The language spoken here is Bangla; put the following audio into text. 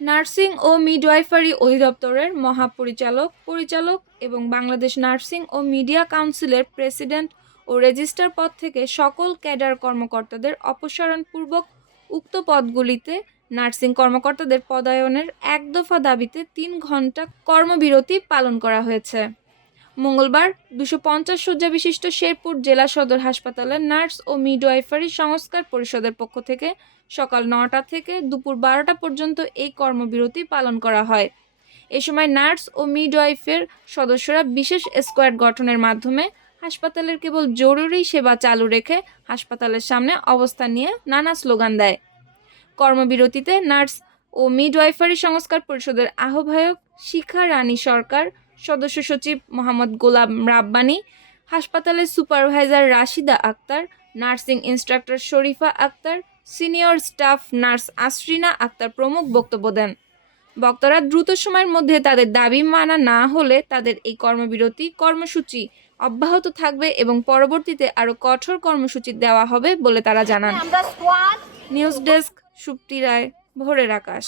নার্সিং ও মিডওয়াইফারি অধিদপ্তরের মহাপরিচালক, পরিচালক এবং বাংলাদেশ নার্সিং ও মিডিয়া কাউন্সিলের প্রেসিডেন্ট ও রেজিস্টার পদ থেকে সকল ক্যাডার কর্মকর্তাদের অপসারণপূর্বক উক্ত পদগুলিতে নার্সিং কর্মকর্তাদের পদায়নের এক দফা দাবিতে তিন ঘণ্টা কর্মবিরতি পালন করা হয়েছে। মঙ্গলবার দুশো পঞ্চাশ শয্যা বিশিষ্ট শেরপুর জেলা সদর হাসপাতালের নার্স ও মিডওয়াইফারি সংস্কার পরিষদের পক্ষ থেকে সকাল নটা থেকে দুপুর বারোটা পর্যন্ত এই কর্মবিরতি পালন করা হয়। এ সময় নার্স ও মিডওয়াইফের সদস্যরা বিশেষ স্কোয়াড গঠনের মাধ্যমে হাসপাতালের কেবল জরুরি সেবা চালু রেখে হাসপাতালের সামনে অবস্থান নিয়ে নানা স্লোগান দেয়। কর্মবিরতিতে নার্স ও মিডওয়াইফারি সংস্কার পরিষদের আহ্বায়ক শিখা রানী সরকার সদস্য সচিব মোহাম্মদ গোলাম রাব্বানি হাসপাতালের supervisor Rashida Akter nursing instructor Sharifa Akter senior staff nurse Ashrina Akter প্রমুখ বক্তব্য দেন। বক্তারা দ্রুত সময়ের মধ্যে তাদের দাবি মানা না হলে তাদের এই কর্মবিরতি কর্মসূচি অব্যাহত থাকবে এবং পরবর্তীতে আরও কঠোর কর্মসূচি দেওয়া হবে বলে তারা জানান। নিউজ ডেস্ক সুপ্তি রায় ভোরের আকাশ।